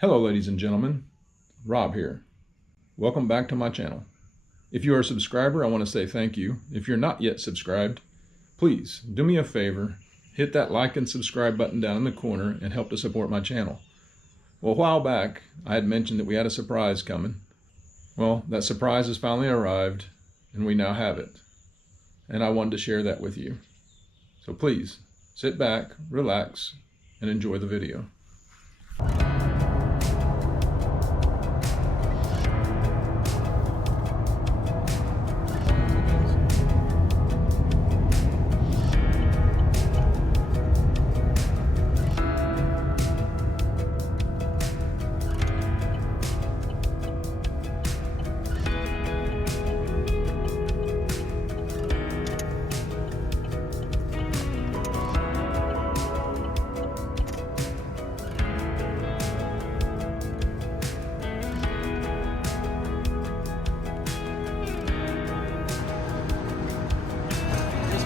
Hello ladies and gentlemen, Rob here. Welcome back to my channel. If you are a subscriber, I want to say thank you. If you're not yet subscribed, please do me a favor, hit that like and subscribe button down in the corner and help to support my channel. Well, a while back, I had mentioned that we had a surprise coming. Well, that surprise has finally arrived and we now have it. And I wanted to share that with you. So please, sit back, relax, and enjoy the video.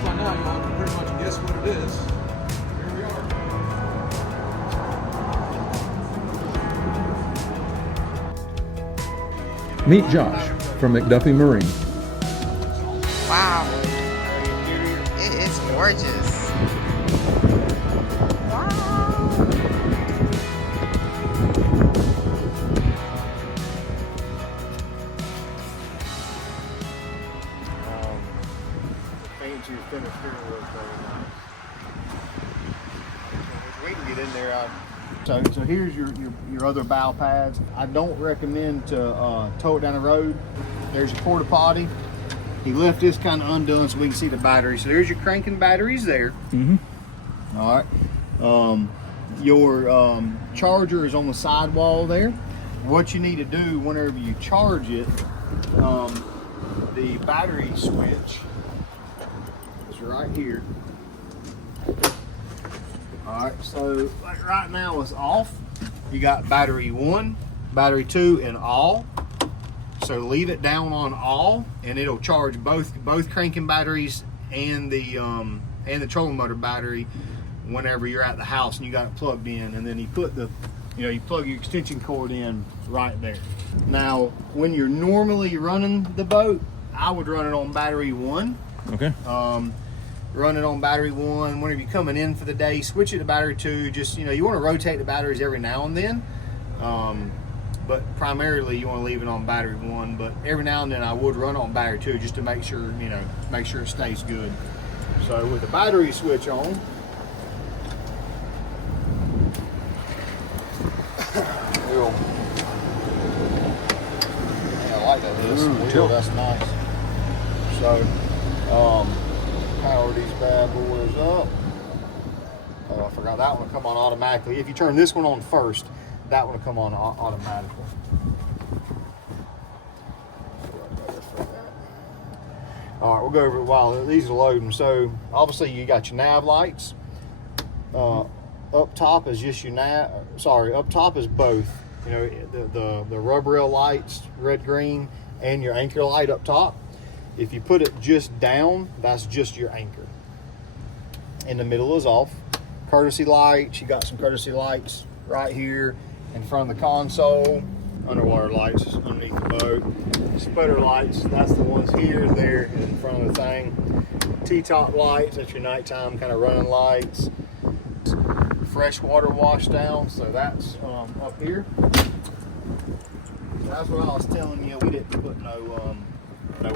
Now y'all can pretty much guess what it is. Here we are. Meet Josh from McDuffie Marine. Wow, it is gorgeous. Wow. Your thinner steering wheel is very nice. We can get in there. So here's your other bow pads. I don't recommend to tow it down the road. There's your porta potty. He left this kind of undone so we can see the battery. So there's your cranking batteries there. All right. Your charger is on the sidewall there. What you need to do whenever you charge it, the battery switch right here. All right, so like right now it's off. You got battery 1, battery 2, and all. So leave it down on all, and it'll charge both cranking batteries and the trolling motor battery whenever you're at the house and you got it plugged in. And then you put you plug your extension cord in right there. Now, when you're normally running the boat, I would run it on battery 1. Okay. Run it on battery 1. Whenever you're coming in for the day, switch it to battery 2. Just, you want to rotate the batteries every now and then, but primarily you want to leave it on battery 1. But every now and then I would run it on battery 2 just to make sure it stays good. So with the battery switch on, I like that. This wheel, that's nice. So power these bad boys up. Oh, I forgot that one will come on automatically. If you turn this one on first, that one will come on automatically. All right, we'll go over it while these are loading. So obviously you got your nav lights. Up top is just your nav. Sorry, up top is both. The rub rail lights, red, green, and your anchor light up top. If you put it just down, that's just your anchor. In the middle is off. Courtesy lights, you got some courtesy lights right here in front of the console. Underwater lights underneath the boat. Sputter lights, that's the ones here, there, in front of the thing. T-top lights, that's your nighttime kind of running lights. Freshwater wash down, so that's up here. That's what I was telling you, we didn't put no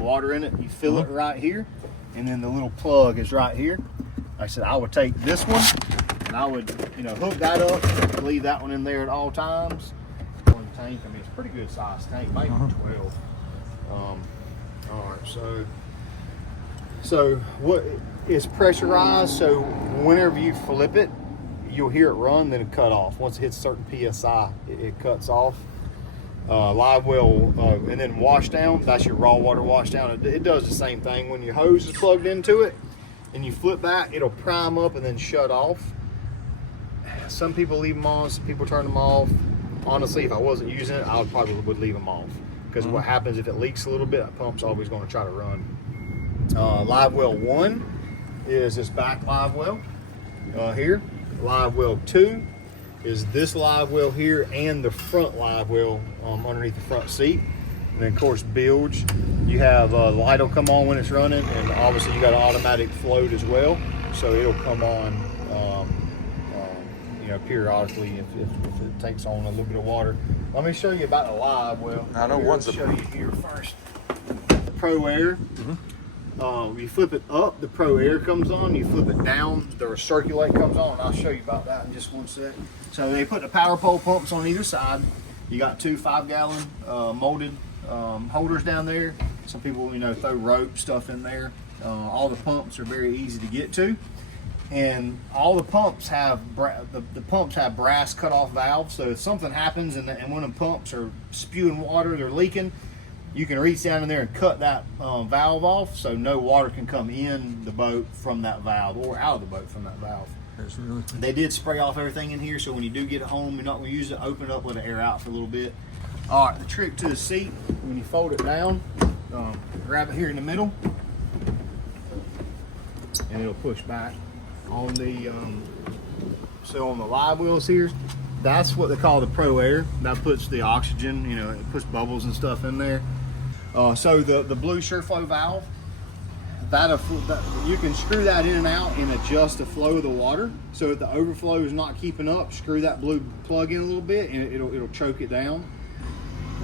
water in it. You fill it right here, and then the little plug is right here. Like I said, I would take this one and I would hook that up, leave that one in there at all times. One tank, I mean, it's a pretty good sized tank, maybe 12. All right, so what is pressurized, so whenever you flip it, you'll hear it run, then it cut off. Once it hits a certain PSI, it cuts off. Live well, and then wash down, that's your raw water wash down. It does the same thing. When your hose is plugged into it and you flip that, it'll prime up and then shut off. Some people leave them on, some people turn them off. Honestly, if I wasn't using it, I probably would leave them off, because what happens if it leaks a little bit, that pump's always going to try to run. Live well 1 is this back live well here. Live well 2 is this live well here and the front live well underneath the front seat. And then of course bilge, you have light will come on when it's running, and obviously you got an automatic float as well, so it'll come on you know, periodically if it takes on a little bit of water. Let me show you about the live well. I know one's a show you here first. The Pro Air. You flip it up, the Pro Air comes on. You flip it down, the Recirculate comes on. I'll show you about that in just one second. So they put the power pole pumps on either side. You got two 5-gallon molded holders down there. Some people, you know, throw rope stuff in there. All the pumps are very easy to get to, and all the pumps have the pumps have brass cutoff valves. So if something happens and one of the pumps are spewing water, they're leaking, you can reach down in there and cut that valve off, so no water can come in the boat from that valve or out of the boat from that valve. They did spray off everything in here, so when you do get it home, you're not going to use it. Open it up, let it air out for a little bit. All right, the trick to the seat, when you fold it down, grab it here in the middle, and it'll push back on the so on the live wheels here. That's what they call the Pro Air. That puts the oxygen, you know, it puts bubbles and stuff in there. So the blue SureFlow valve, that you can screw that in and out and adjust the flow of the water. So if the overflow is not keeping up, screw that blue plug in a little bit and it'll choke it down.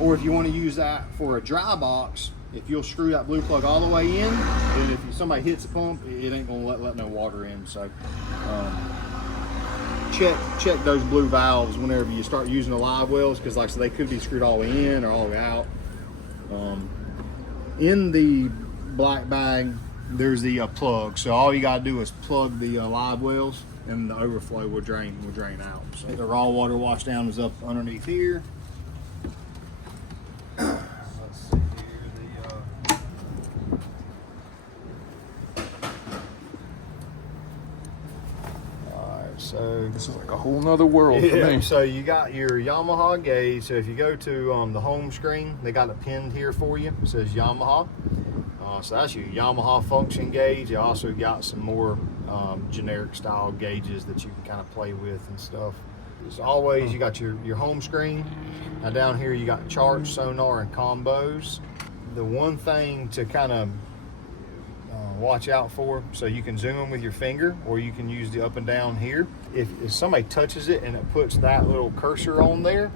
Or if you want to use that for a dry box, if you'll screw that blue plug all the way in, and if somebody hits the pump, it ain't gonna let no water in. So check those blue valves whenever you start using the live wells, because like I said, they could be screwed all the way in or all the way out. In the black bag, there's the plug. So all you gotta do is plug the live wells, and the overflow will drain out. So the raw water wash down is up underneath here. Let's see here. So this is like a whole nother world for me. So you got your Yamaha gauge. So if you go to the home screen, they got it pinned here for you. It says Yamaha. So that's your Yamaha function gauge. You also got some more generic style gauges that you can kind of play with and stuff. As always, you got your home screen. Now down here you got charts, sonar, and combos. The one thing to kind of watch out for, so you can zoom in with your finger, or you can use the up and down here. If somebody touches it and it puts that little cursor on there,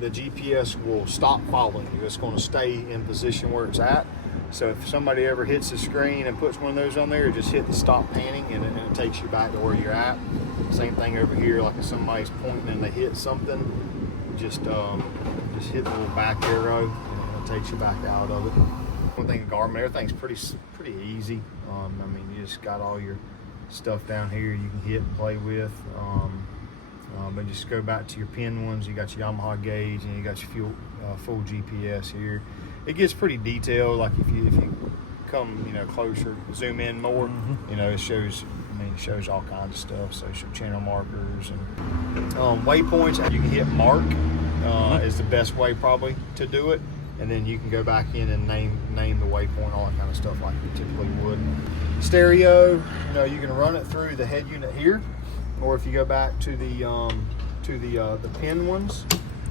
the GPS will stop following you. It's going to stay in position where it's at. So if somebody ever hits the screen and puts one of those on there, just hit the stop panning and it takes you back to where you're at. Same thing over here, like if somebody's pointing and they hit something, just hit the little back arrow and it takes you back out of it. One thing, Garmin, everything's pretty easy. I mean, you just got all your stuff down here you can hit and play with. But just go back to your pin ones. You got your Yamaha gauge and you got your full GPS here. It gets pretty detailed. Like if you come, you know, closer, zoom in more, you know, it shows. I mean, it shows all kinds of stuff. So it shows channel markers and waypoints. You can hit mark is the best way probably to do it. And then you can go back in and name the waypoint, all that kind of stuff like you typically would. Stereo, you know, you can run it through the head unit here, or if you go back to the pin ones,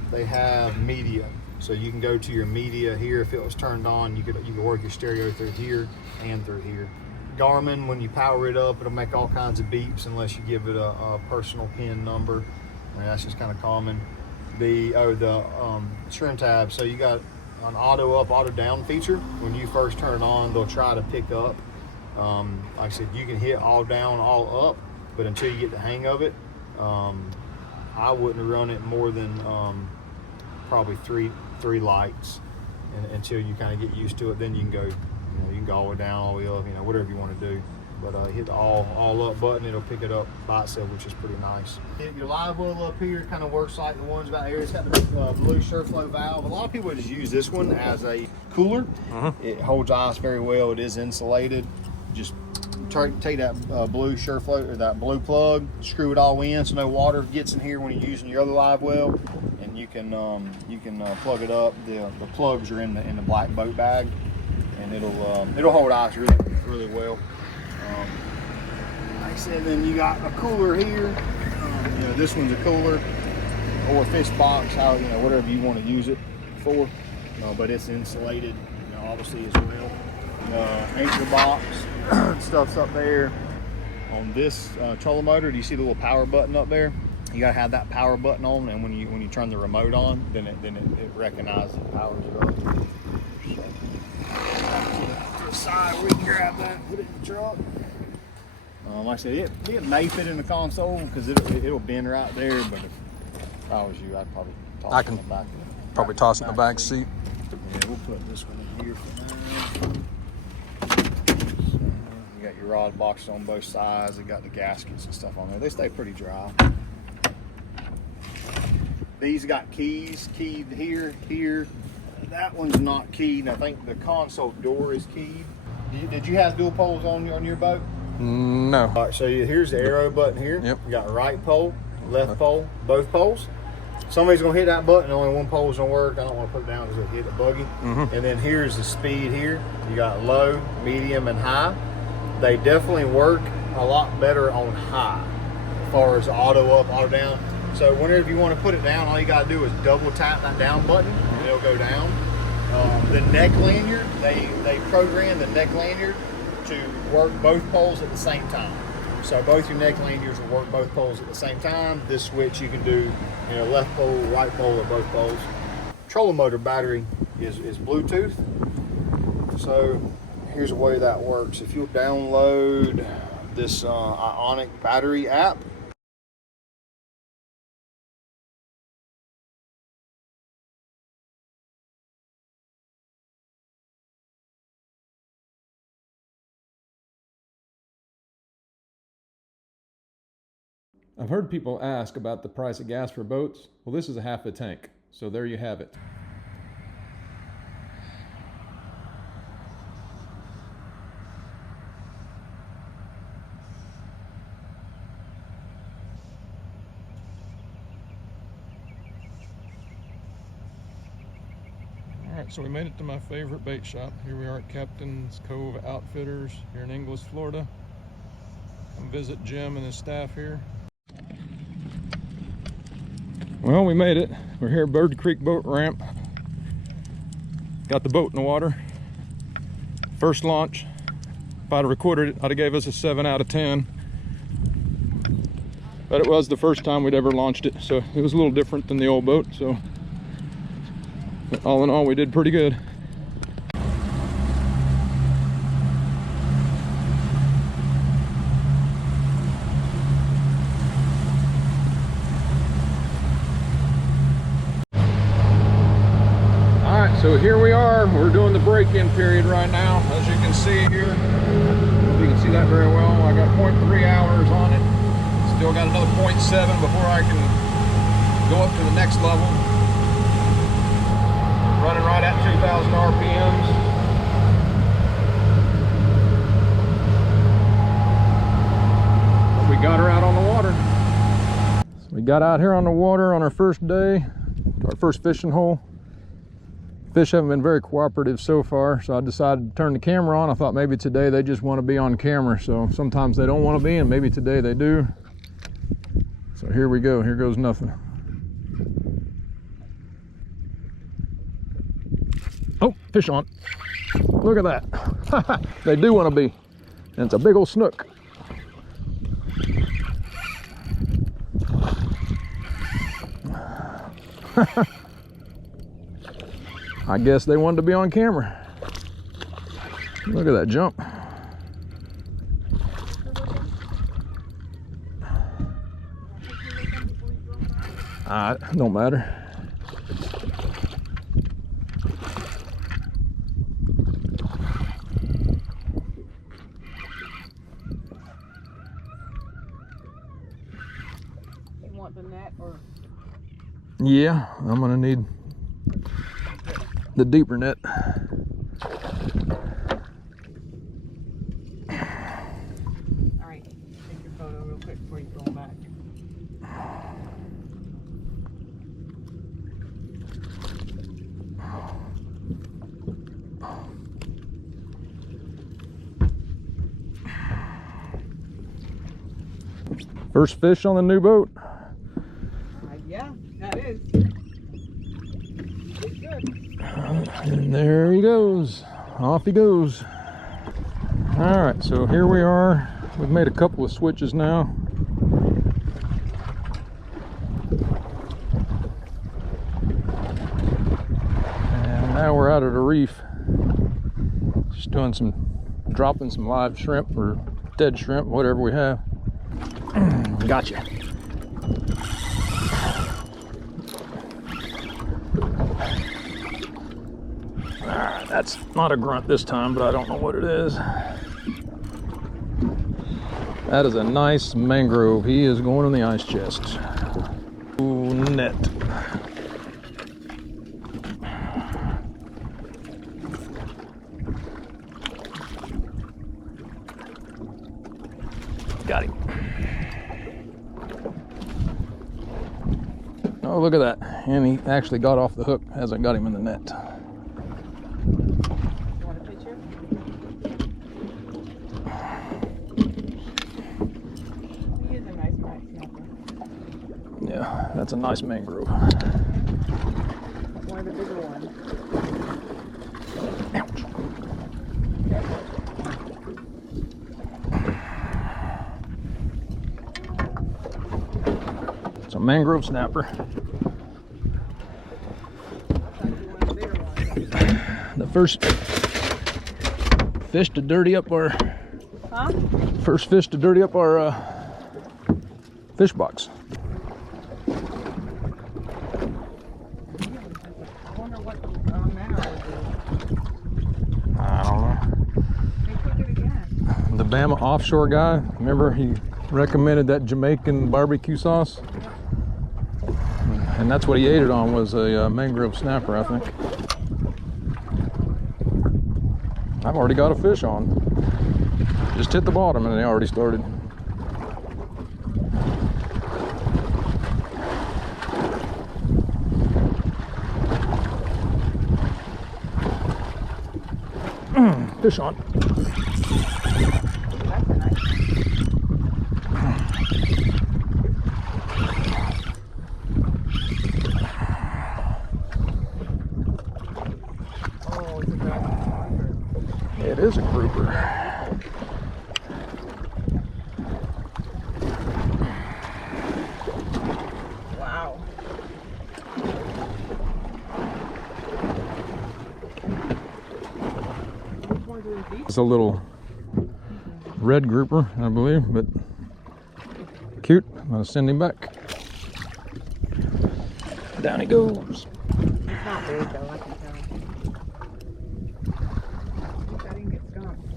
they have media. So you can go to your media here. If it was turned on, you could work your stereo through here and through here. Garmin, when you power it up, it'll make all kinds of beeps unless you give it a personal pin number. I mean, that's just kind of common. The trim tab. So you got an auto up, auto down feature. When you first turn it on, they'll try to pick up. Like I said, you can hit all down, all up, but until you get the hang of it, I wouldn't run it more than probably three lights, and until you kind of get used to it. Then you can go, you can go all the way down, all the way up, whatever you want to do. But hit the all up button, it'll pick it up by itself, which is pretty nice. Your live well up here kind of works like the ones about here. It's got the blue SureFlow valve. A lot of people just use this one as a cooler. It holds ice very well. It is insulated. Just take that blue SureFlow, or that blue plug, screw it all in so no water gets in here when you're using your other live well, and you can plug it up. The plugs are in the black boat bag, and it'll hold ice really well. Like I said, then you got a cooler here. This one's a cooler. or a fish box, how whatever you want to use it for. But it's insulated, obviously as well. Anchor box stuff's up there. On this trolling motor, do you see the little power button up there? You gotta have that power button on, and when you turn the remote on, then it recognizes it, powers it up. To the side, we can grab that, put it in the truck. Like I said, it may fit in the console because it'll bend right there. But if I was you, I'd probably toss it in the back. Probably toss it in the back seat. Yeah, we'll put this one in here for now. You got your rod boxes on both sides. They got the gaskets and stuff on there. They stay pretty dry. These got keys, keyed here. That one's not keyed. I think the console door is keyed. Did you have dual poles on your boat? No. All right, so here's the arrow button here. Yep. You got right pole, left pole, both poles. Somebody's gonna hit that button, only one pole's gonna work. I don't want to put it down because it'll hit the buggy. And then here's the speed here. You got low, medium, and high. They definitely work a lot better on high, as far as auto up, auto down. So whenever you want to put it down, all you gotta do is double tap that down button, and it'll go down. The neck lanyard, they program the neck lanyard to work both poles at the same time. So both your neck lanyards will work both poles at the same time. This switch you can do, left pole, right pole, or both poles. Trolling motor battery is Bluetooth. So here's the way that works. If you'll download this Ionic battery app, I've heard people ask about the price of gas for boats. Well, this is a half a tank, so there you have it. Alright, so we made it to my favorite bait shop. Here we are at Captain's Cove Outfitters here in Inglis, Florida. Come visit Jim and his staff here. Well, we made it. We're here at Bird Creek Boat Ramp. Got the boat in the water. First launch. If I'd have recorded it, I'd have gave us a 7 out of 10. But it was the first time we'd ever launched it, so it was a little different than the old boat. So all in all, we did pretty good. So here we are, we're doing the break-in period right now. As you can see here, you can see that very well. I got 0.3 hours on it. Still got another 0.7 before I can go up to the next level. Running right at 2,000 RPMs. But we got her out on the water. So we got out here on the water on our first day, our first fishing hole. Fish haven't been very cooperative so far, so I decided to turn the camera on. I thought maybe today they just want to be on camera, so sometimes they don't want to be, and maybe today they do. So here we go. Here goes nothing. Oh, fish on. Look at that. They do want to be, and it's a big old snook. I guess they wanted to be on camera. Look at that jump. Don't matter. You want the net or? Yeah, I'm gonna need the deeper net. All right, take your photo real quick before you go back. First fish on the new boat. Yeah, that is. And there he goes. Off he goes. All right, so here we are. We've made a couple of switches now. And now we're out at a reef. Just doing dropping some live shrimp or dead shrimp, whatever we have. Gotcha. Alright, that's not a grunt this time, but I don't know what it is. That is a nice mangrove. He is going in the ice chest. Ooh, net. Got him. Oh, look at that. And he actually got off the hook as I got him in the net. You want a picture? He is a nice white snapper. Yeah, that's a nice mangrove. One of the bigger ones. Ouch. It's a mangrove snapper. The first fish to dirty up our fish box. I wonder what manner it I don't know. is. They cooked it again. The Bama offshore guy, remember he recommended that Jamaican barbecue sauce? And that's what he ate it on, was a mangrove snapper, I think. I've already got a fish on. Just hit the bottom and they already started. Fish on. That's a nice Oh, it's a grouper. It is a grouper. Wow. Which ones are these? It's a little red grouper, I believe, but cute. I'm gonna send him back. Down he goes. It's not big though, I can tell. Look, I didn't get skunked.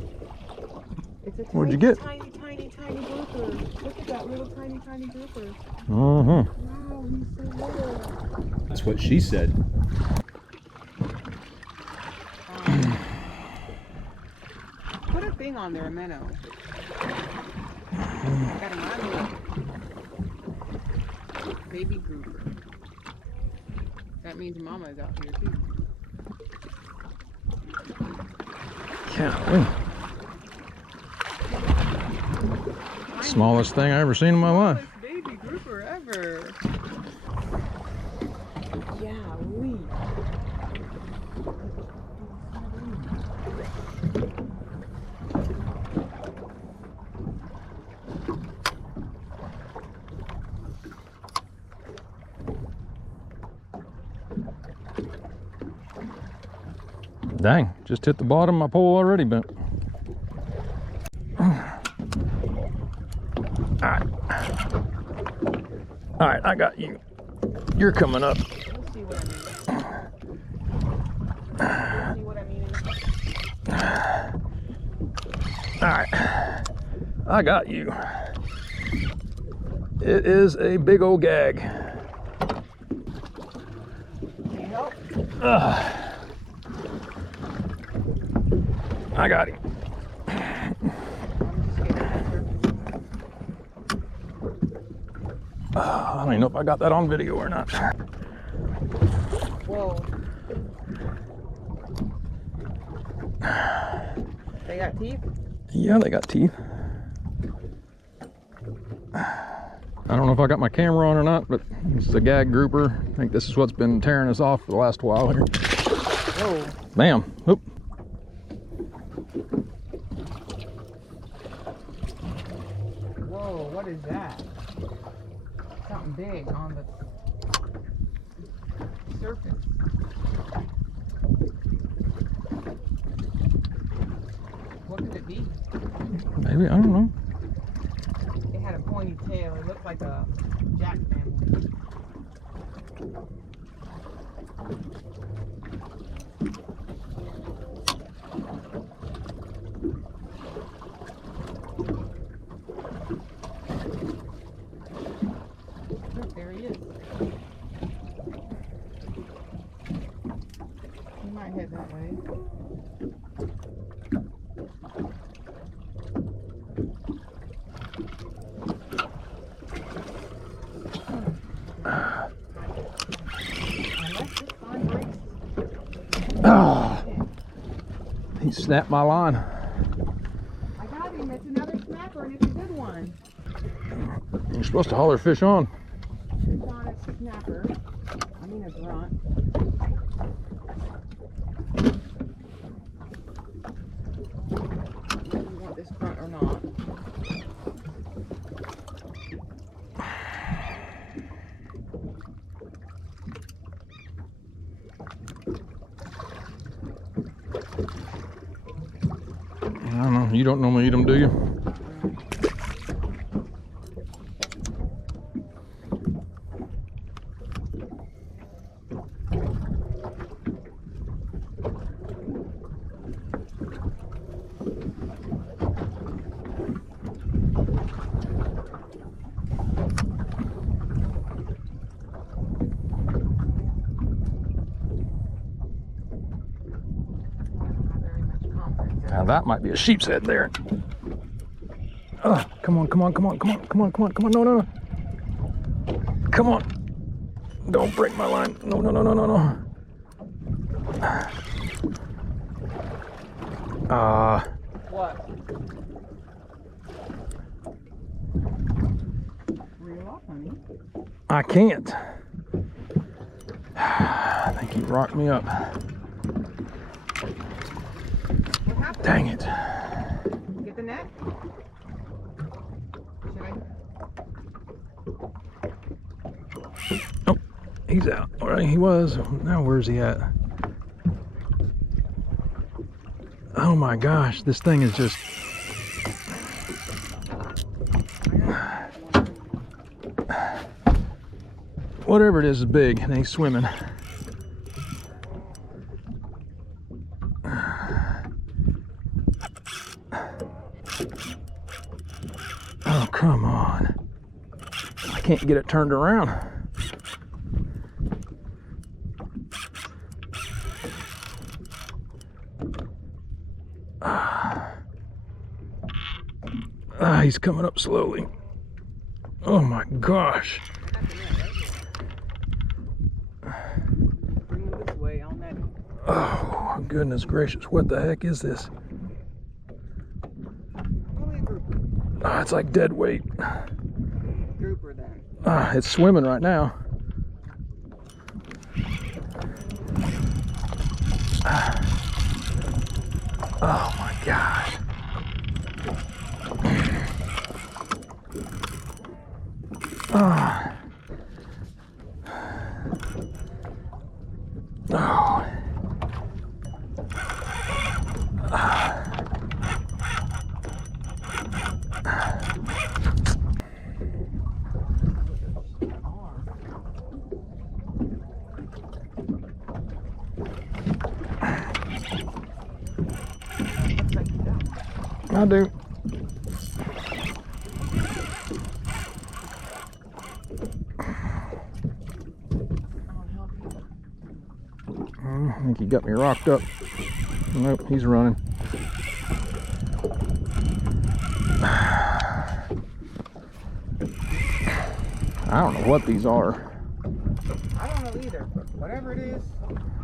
It's a What'd you get? tiny grouper. Look at that little tiny grouper. Uh-huh. Wow, he's so little. That's what she said. Put a thing on there, a minnow. Got him on here. Baby grouper. That means Mama's out here too. Yeah. Smallest thing I ever seen in my life. Smallest baby grouper ever. Yeah, we. Dang, just hit the bottom. My pole already bent. All right, I got you. You're coming up. We'll see what I mean. We'll see what I mean. All right, I got you. It is a big old gag. Can you help? I got him. I don't even know if I got that on video or not. Whoa. They got teeth? Yeah, they got teeth. I don't know if I got my camera on or not, but this is a gag grouper. I think this is what's been tearing us off for the last while here. Whoa. Bam. Oop. Whoa, what is that? Something big on the surface. What could it be? Maybe, I don't know. It had a pointy tail. It looked like a jack family. Look, there he is. He might head that way. Ah, he snapped my line. I got him. It's another snapper, and it's a good one. You're supposed to holler fish on. It's on a snapper. I mean a grunt. Do you want this grunt or not? I don't know. You don't normally eat them, do you? Now that might be a sheep's head there. Oh, come on, come on, come on, come on, come on, come on, come on, no, no, no. Come on. Don't break my line. No, no, no, no, no, no. What? Reel off, honey. I can't. I think he rocked me up. What happened? Dang it. Get the net? Should I? Oh, he's out. All right, he was. Now where's he at? Oh my gosh, this thing is just... Whatever it is big, and he's swimming. Oh, come on. I can't get it turned around. He's coming up slowly. Oh my gosh. Bring him this way. I'll net him. Oh, goodness gracious. What the heck is this? Oh, it's like dead weight. Grouper then. It's swimming right now. Oh my gosh. Oh. Oh. I do. I think he got me rocked up. Nope, he's running. I don't know what these are. I don't know either. Whatever it is,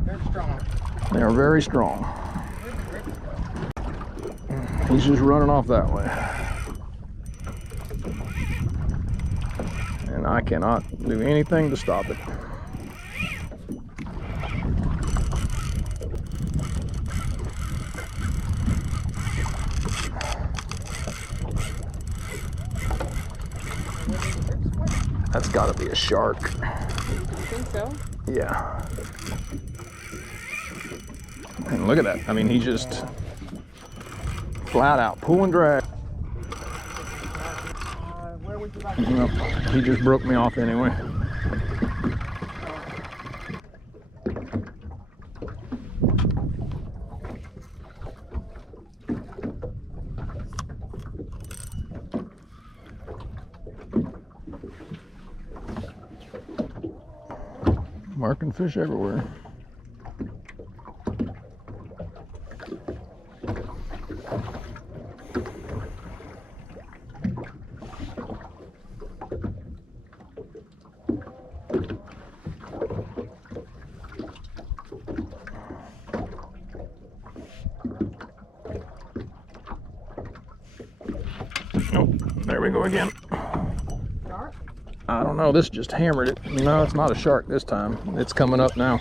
they're strong. They are very strong. He's just running off that way. and I cannot do anything to stop it. That's got to be a shark. You think so? Yeah. And look at that. I mean, he just flat out pull and drag. Well, he just broke me off anyway. Marking fish everywhere. Nope, there we go again. Shark? I don't know, this just hammered it. No, it's not a shark this time. It's coming up now.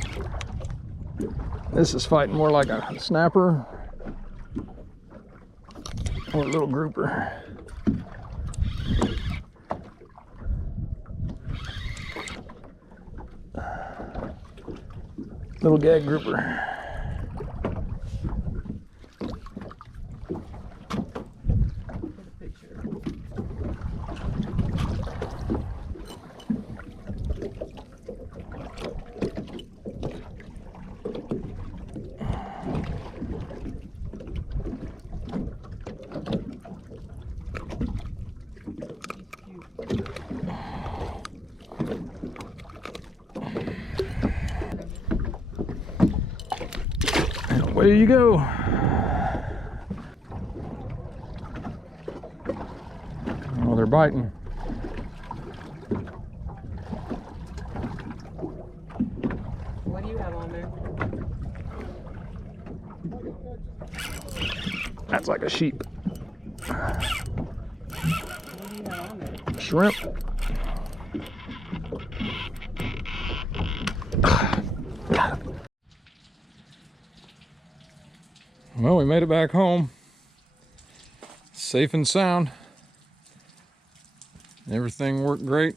This is fighting more like a snapper or a little grouper. Little gag grouper. Away you go. Oh, they're biting. What do you have on there? That's like a sheep. What do you have on there? Shrimp. Well, we made it back home. Safe and sound. Everything worked great.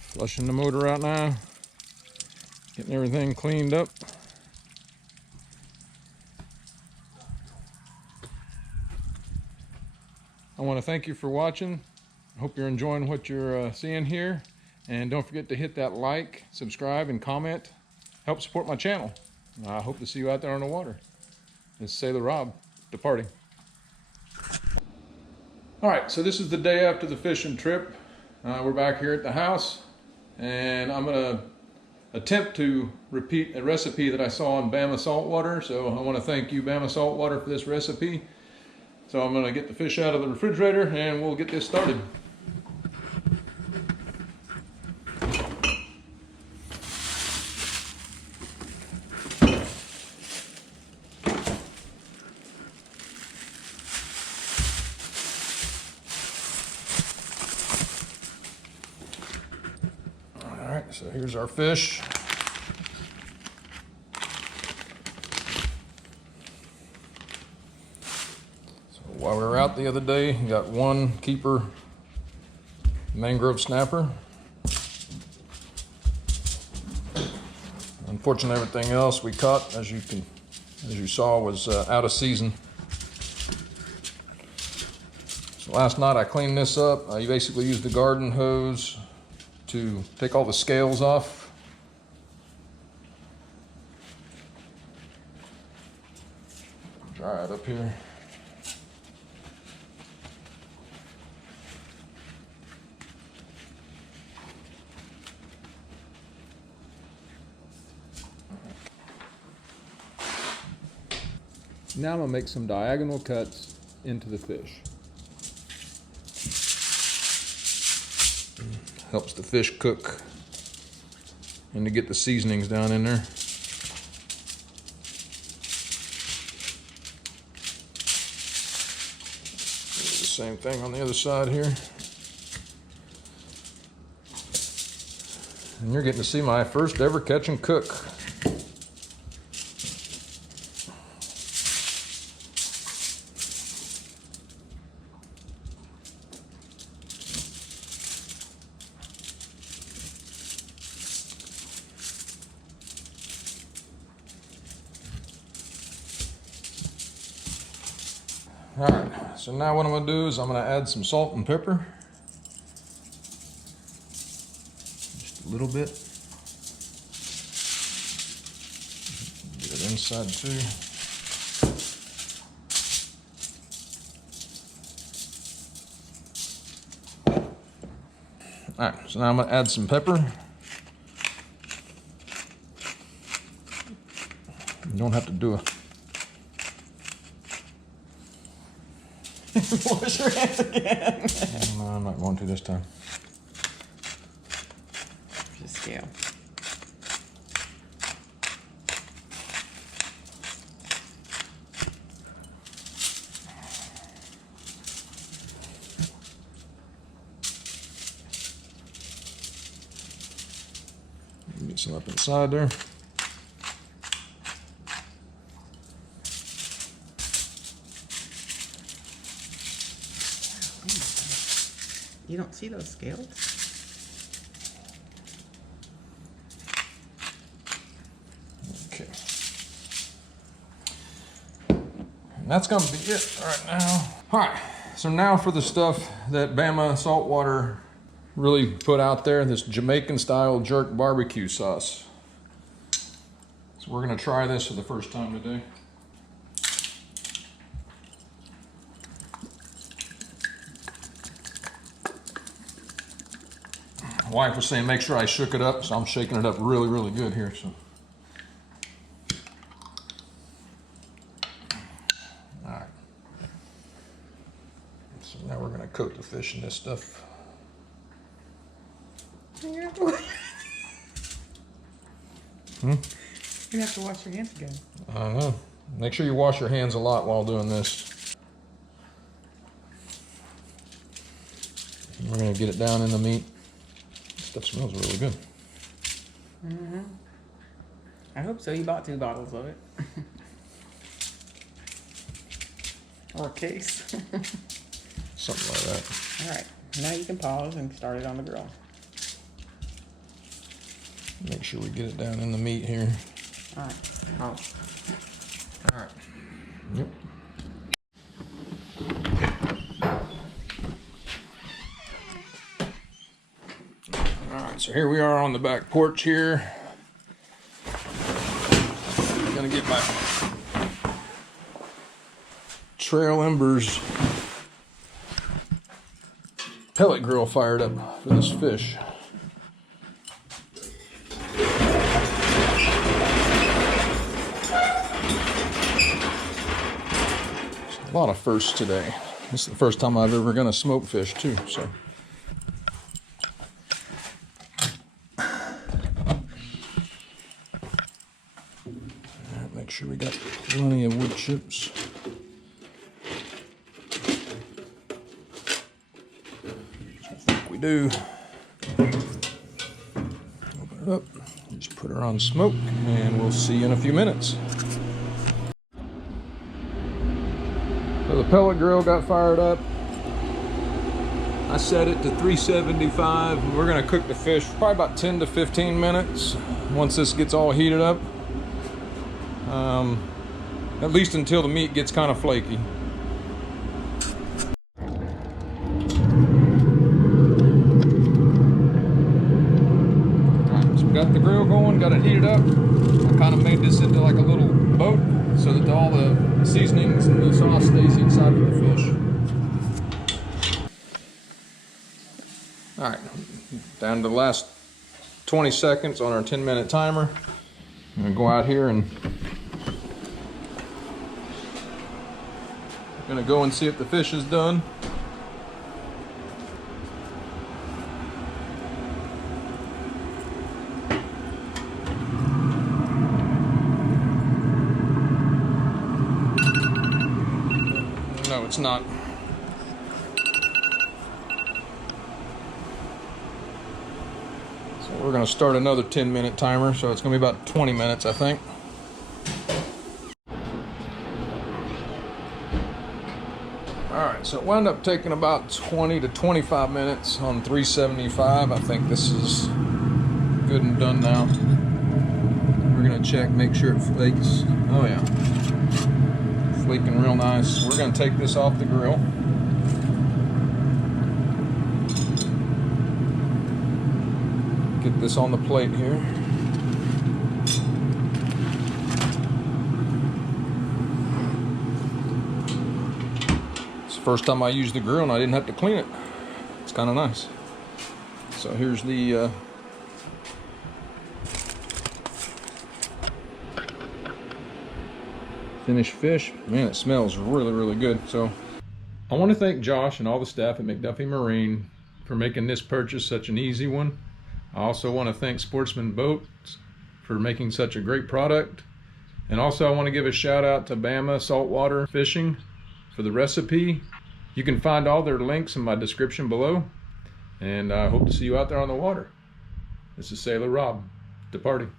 Flushing the motor out now. Getting everything cleaned up. I want to thank you for watching. I hope you're enjoying what you're seeing here. And don't forget to hit that like, subscribe, and comment. Help support my channel. I hope to see you out there on the water. This is Sailor Rob, departing. All right, so this is the day after the fishing trip. We're back here at the house, and I'm gonna attempt to repeat a recipe that I saw on Bama Saltwater. So I want to thank you, Bama Saltwater, for this recipe. So I'm gonna get the fish out of the refrigerator and we'll get this started. So here's our fish. So while we were out the other day, we got one keeper mangrove snapper. Unfortunately, everything else we caught, as you saw, was out of season. So last night I cleaned this up. You basically used the garden hose to take all the scales off. Dry it up here. Now I'm gonna make some diagonal cuts into the fish. Helps the fish cook and to get the seasonings down in there. same thing on the other side here. And you're getting to see my first ever catch and cook. All right, so now what I'm gonna do is I'm gonna add some salt and pepper. Just a little bit. Get it inside too. All right, so now I'm gonna add some pepper. You don't have to do a wash your hands again. No, I'm not going to this time. Just scale. Get some up inside there. You don't see those scales? Okay. And that's gonna be it right now. All right, so now for the stuff that Bama Saltwater really put out there, this Jamaican style jerk barbecue sauce. So we're gonna try this for the first time today. My wife was saying make sure I shook it up, so I'm shaking it up really, really good here. So, all right. So now we're gonna coat the fish in this stuff. You're gonna have to wash your hands again. I don't know. Make sure you wash your hands a lot while doing this. We're gonna get it down in the meat. Stuff smells really good. Mm-hmm. I hope so. You bought 2 bottles of it. Or a case. Something like that. All right. Now you can pause and start it on the grill. Make sure we get it down in the meat here. All right. Pause. All right. Yep. So here we are on the back porch here. I'm gonna get my Trail Embers pellet grill fired up for this fish. A lot of firsts today. This is the first time I've ever gonna smoke fish too, so. Make sure we got plenty of wood chips. I think we do. Open it up, just put her on smoke, and we'll see you in a few minutes. So the pellet grill got fired up. I set it to 375. We're gonna cook the fish for probably about 10 to 15 minutes once this gets all heated up. At least until the meat gets kind of flaky. Alright, so we got the grill going, got it heated up. I kind of made this into like a little boat so that all the seasonings and the sauce stays inside of the fish. Alright, down to the last 20 seconds on our 10-minute timer. I'm gonna go out here and gonna go and see if the fish is done. No, it's not. We're going to start another 10-minute timer, so it's going to be about 20 minutes, I think. Alright, so it wound up taking about 20 to 25 minutes on 375. I think this is good and done now. We're going to check, make sure it flakes. Oh yeah, flaking real nice. We're going to take this off the grill. Get this on the plate here. First time I used the grill and I didn't have to clean it. It's kind of nice. So here's the finished fish. Man, it smells really, really good. So I want to thank Josh and all the staff at McDuffie Marine for making this purchase such an easy one. I also want to thank Sportsman Boats for making such a great product. And also I want to give a shout out to Bama Saltwater Fishing for the recipe. You can find all their links in my description below, and I hope to see you out there on the water. This is Sailor Rob, departing.